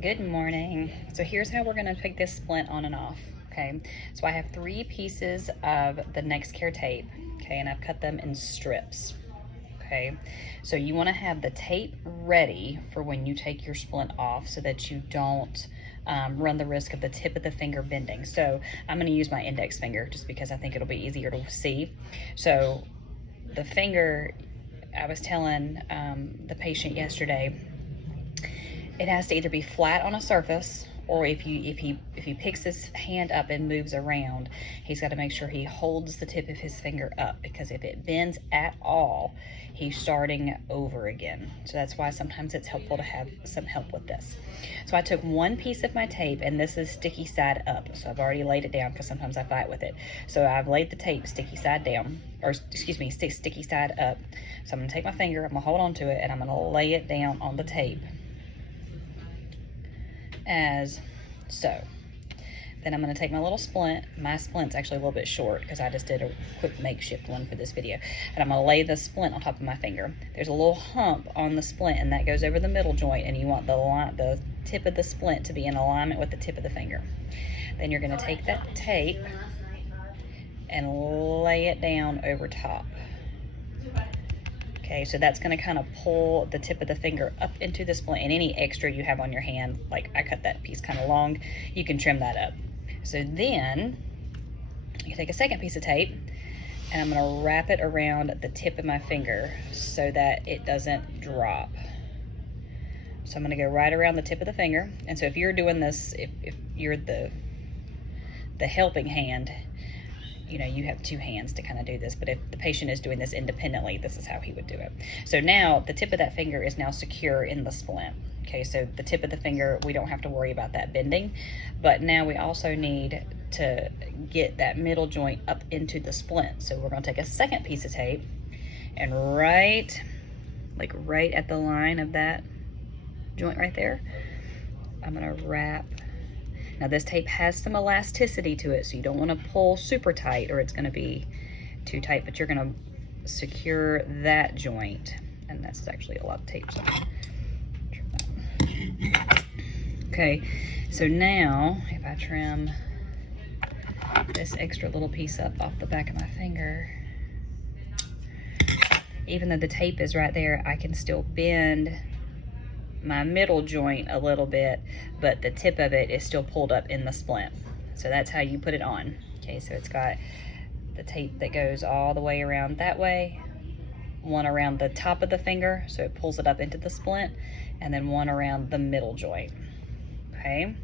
Good morning. So here's how we're going to take this splint on and off. Okay, so I have 3 pieces of the Next Care tape. Okay, and I've cut them in strips. Okay, so you want to have the tape ready for when you take your splint off so that you don't run the risk of the tip of the finger bending. So I'm going to use my index finger just because I think it'll be easier to see. So the finger, I was telling the patient yesterday, it has to either be flat on a surface, or if he picks his hand up and moves around, he's got to make sure he holds the tip of his finger up, because if it bends at all, he's starting over again. So that's why sometimes it's helpful to have some help with this. So I took one piece of my tape, and this is sticky side up. So I've already laid it down because sometimes I fight with it. So I've laid the tape sticky side down, or excuse me, sticky side up. So I'm gonna take my finger, I'm gonna hold on to it, and I'm gonna lay it down on the tape as so. Then I'm going to take my little splint. My splint's actually a little bit short because I just did a quick makeshift one for this video. And I'm going to lay the splint on top of my finger. There's a little hump on the splint, and that goes over the middle joint, and you want the tip of the splint to be in alignment with the tip of the finger. Then you're going to take that tape and lay it down over top. Okay, so that's going to kind of pull the tip of the finger up into the splint, and any extra you have on your hand, like I cut that piece kind of long, you can trim that up. So then you take a second piece of tape, and I'm going to wrap it around the tip of my finger so that it doesn't drop. So I'm going to go right around the tip of the finger. And so if you're doing this, if you're the helping hand, you know, you have 2 hands to kind of do this, but if the patient is doing this independently, this is how he would do it. So now the tip of that finger is now secure in the splint. Okay, so the tip of the finger, we don't have to worry about that bending, but now we also need to get that middle joint up into the splint. So we're gonna take a second piece of tape, and right at the line of that joint right there, I'm gonna wrap. Now this tape has some elasticity to it, so you don't want to pull super tight or it's going to be too tight, but you're going to secure that joint. And that's actually a lot of tape, so okay, so now if I trim this extra little piece up off the back of my finger, even though the tape is right there, I can still bend my middle joint a little bit, but the tip of it is still pulled up in the splint. So that's how you put it on. Okay, so it's got the tape that goes all the way around that way, one around the top of the finger so it pulls it up into the splint, and then one around the middle joint. Okay.